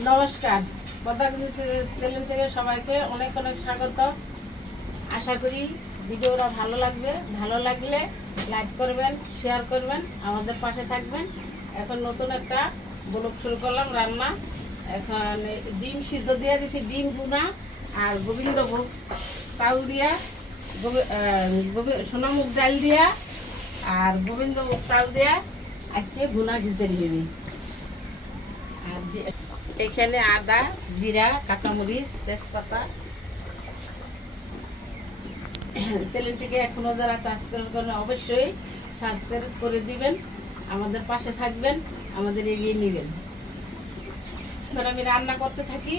নমস্কার। পদ্মাগুলি সেলুন থেকে সবাইকে অনেক অনেক স্বাগত। আশা করি ভিডিওটা ভালো লাগবে। ভালো লাগলে লাইক করবেন শেয়ার করবেন, আমাদের পাশে থাকবেন। এখন নতুন একটা ব্লগ শুরু করলাম, রান্না। এখন ডিম সিদ্ধ দিয়ে দিছি, ডিম গুনা আর গোবিন্দভোগ। চাউল দিয়া সোনামুখ ডাল দিয়া আর গোবিন্দভোগ চাউল দিয়া আজকে গুনা খিচুড়ি দিবি। আর যে- এখানে আদা জিরা কাঁচামরিচ তেজপাতা। চ্যানেলটিকে এখনও যারা সাবস্ক্রাইব করেন অবশ্যই সাবস্ক্রাইব করে দিবেন। আমাদের পাশে থাকবেন আমাদের এগিয়ে নেবেন। ধর আমি রান্না করতে থাকি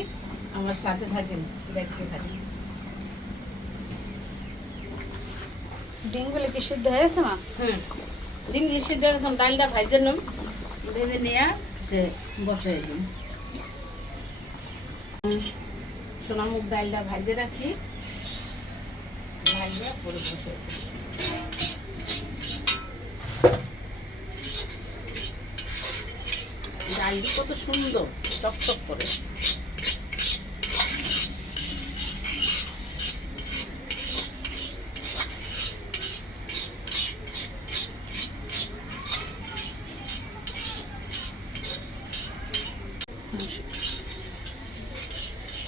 আমার সাথে থাকেন দেখতে থাকি ডিমগুলো কি সিদ্ধ হয়েছে মা? হুম। ডিম সিদ্ধ এখন ডালটা ভাজে নিম ভেজে নিয়ে। সে বসে দিন। সোনামুখ ডালটা ভাজে রাখি। ভাজে পরে বসাই ডালটি কত সুন্দর চকচক করে।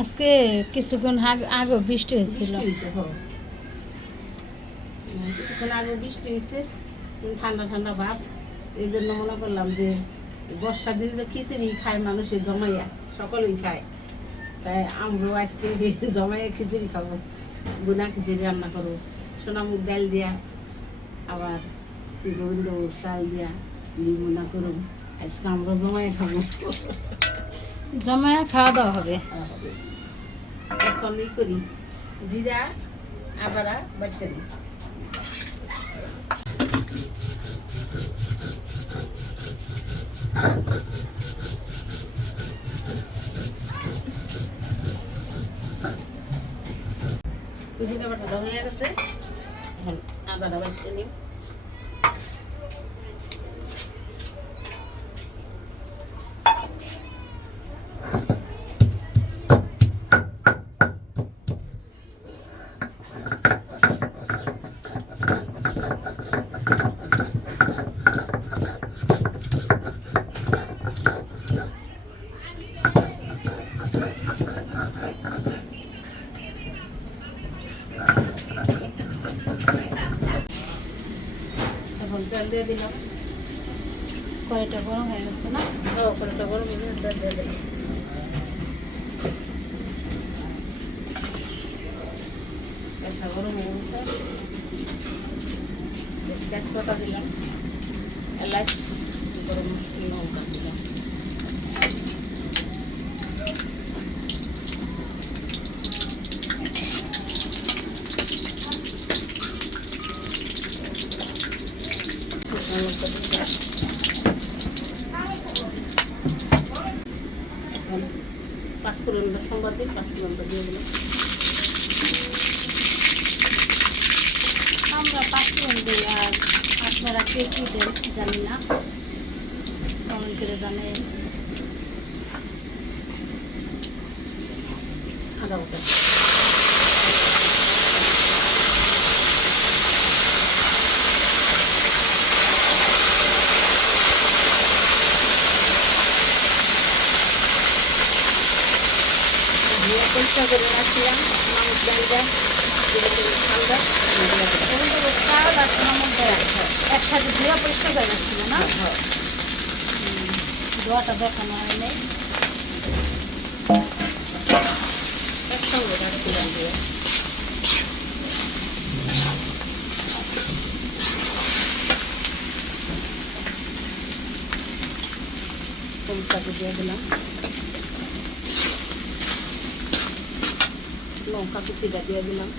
আজকে কিছুক্ষণ আগ- আগে বৃষ্টি হয়েছিল। কিছুক্ষণ আগে বৃষ্টি হয়েছে ঠান্ডা ঠান্ডা ভাব। এই জন্য মনে করলাম যে বর্ষার দিনে তো খিচুড়ি খায় মানুষের জমাইয়া সকলেই খায়। তাই আমরাও আজকে জমাইয়া খিচুড়ি খাব গুনা খিচুড়ি রান্না করব। সোনামুখ ডাল দিয়া আবার গোবিন্দ চাল দিয়া লিমুনা করব আজকে আমরা জমাইয়া খাব। জমায় খাওয়া দাওয়া হবে। এখন ই করি। জিরা, আবারা বাটতে দিই পুদিনা বাটাটা হয়ে গেছে এখন আদাটা বাটতে নিই। এখন তেল দিয়ে দিলাম। কয়টা গরম হয়ে গেছে না? ও কড়াটা গরম হয়ে গেছে, তেল দিয়ে দিলাম। গরম হয়ে গেছে। তেজপাতা দিলাম। এলাচ গরম লঙ্কা দিলাম শুকনো লঙ্কা দিলাম এখন পাঁচফোড়নটা সম্বাদ দিই পাঁচফোড়নটা দিয়ে দিলাম আমরা পাঁচফোড়ন দিই আর আপনারা কে কী দেন জানি না কমেন্ট করে জানেন আদা পরিষ্কার করে রাখছিলাম মাংস ডালটা ঠান্ডা চাল আর মুখ ডাল একসাথে ধুয়ে পরিষ্কার করে রাখছিল না ধোয়াটা দেখানো হয় নাই একসঙ্গে রাখছিলাম টমেটো দিয়ে দিলাম। লঙ্কা কুচিটা দিয়ে দিলাম।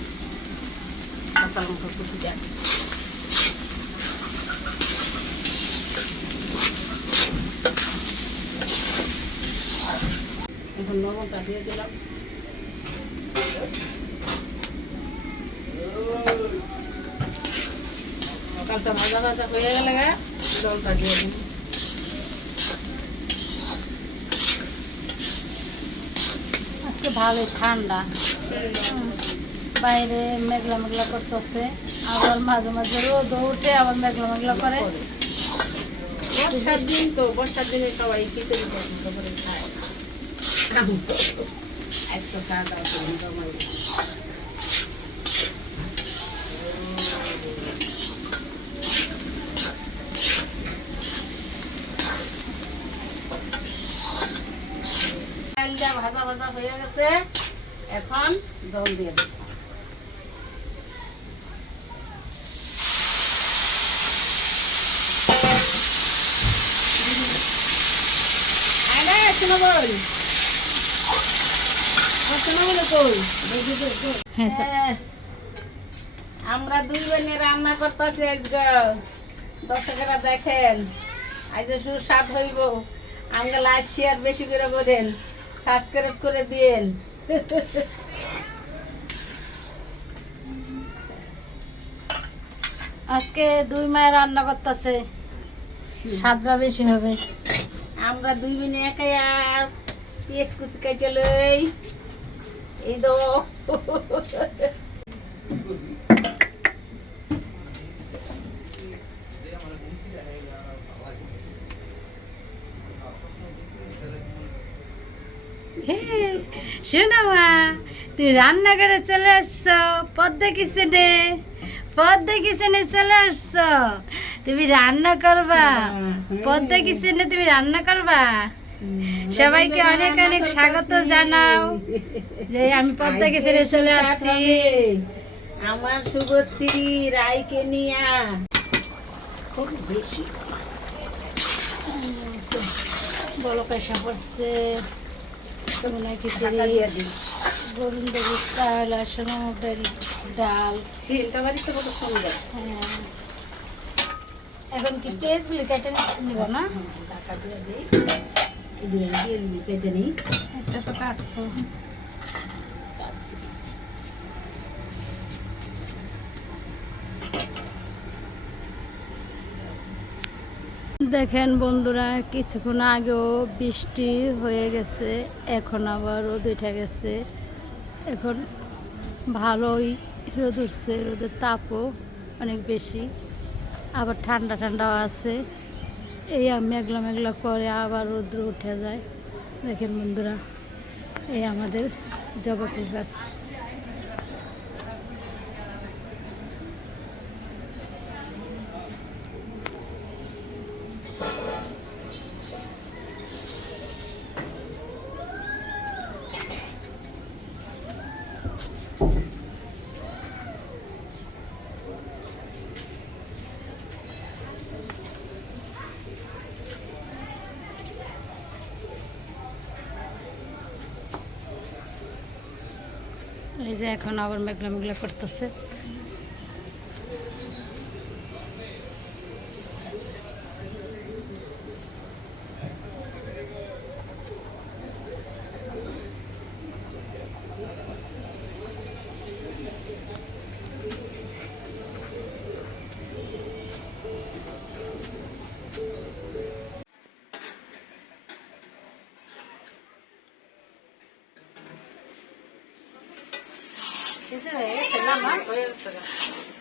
কাঁচা লঙ্কা কুচিটা। এখন লবণটা দিয়ে দিলাম। কালটা ভাজা ভাজা হয়ে গেলে জলটা দিয়ে দিন ভালোই ঠান্ডা। বাইরে মেঘলা মেঘলা করতেছে। আবার মাঝে মাঝে রোদ উঠে আবার মেঘলা মেঘলা করে। বর্ষার দিন তো বর্ষার দিনে সবাই খিচুড়ি পছন্দ করে খায়। ভাজা ভাজা হয়ে গেছে। এখন জল দিয়ে দেবো। আরে আমরা দুই বোনে রান্না করতেছি আজকে। দর্শকেরা দেখেন আজ সুস্বাদ হইব। আঙ্গে লাইক শেয়ার বেশি করে করেন সাবস্ক্রাইব করে দিয়েন। আজকে দুই মায়ের রান্না করতেছে। স্বাদটা বেশি হবে। আমরা দুই মিনে একাই আর পেঁয়াজ কুচি কেটে লই। এই তো। শোনো মা তুই রান্নাঘরে চলে আসছো পদ্মা কিচেনে পদ্মা কিচেনে চলে আসছো। তুমি রান্না করবা পদ্মা কিচেনে তুমি রান্না করবা? সবাইকে অনেক অনেক স্বাগত জানাও যে আমি পদ্মা কিচেনে চলে আসছি। আমার শুভশ্রী রায়কে নিয়া। বেশি। বলো কাইসা পড়ছে? তোমরা খিচুড়ি দেবী চাল আর ডাল কত হ্যাঁ এখন কি পেঁয়াজগুলি কেটে নিব না ঢাকা দিয়ে দিই দিয়ে দিয়ে দিবি কেটে নিই এটা তো কাটছি। দেখেন বন্ধুরা, কিছুক্ষণ আগেও বৃষ্টি হয়ে গেছে, এখন আবার রোদ উঠে গেছে। এখন ভালোই রোদ উঠছে, রোদের তাপও অনেক বেশি, আবার ঠান্ডা ঠান্ডাও আছে। এই মেঘলা মেঘলা করে আবার রোদ্র উঠে যায়। দেখেন বন্ধুরা, এই আমাদের জবা গাছ এই যে এখন আবার মেঘলা মেঘলা করতেছে গেছে না মা? হয়ে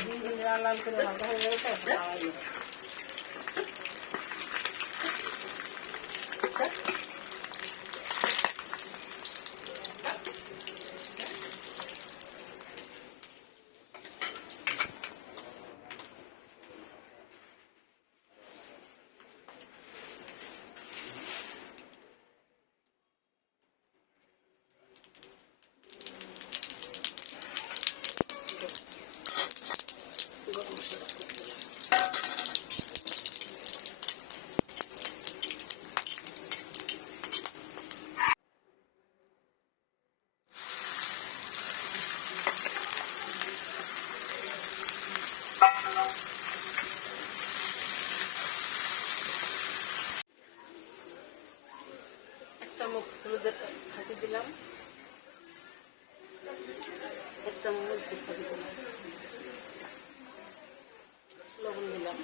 দিই ডিমগুলো ভাজা হয়ে গেছে হ্যাঁ হলুদের দিলাম। এক চামচ ফাঁকি দিলাম লবণ দিলাম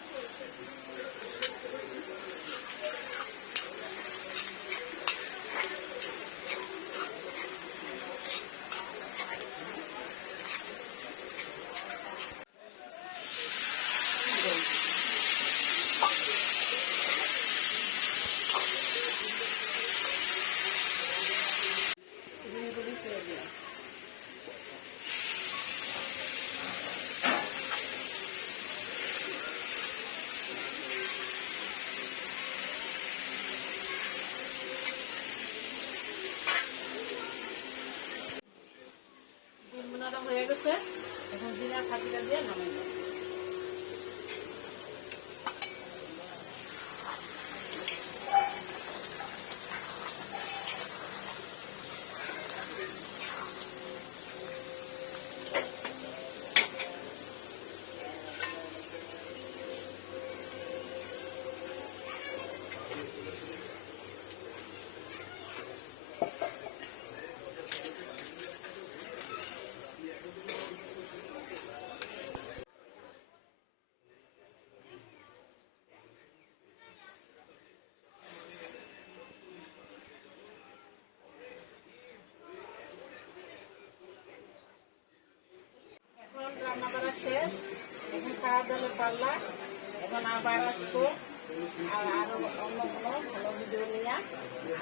ডিমগুলি ফেলে দিলাম ডিম বোনাটা হয়ে গেছে এখন জিরা ফাটিটা দিয়ে নামাই দেবো এখন রান্না করা শেষ এখন খাওয়া এখন আবার আসব। আর আরও অন্য কোনো ভালো ভিডিও নিয়ে।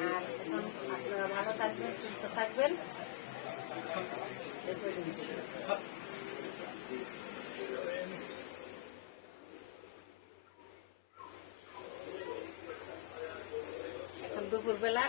আর এখন আপনারা ভালো থাকবেন, সুস্থ থাকবেন। দুপুরবেলা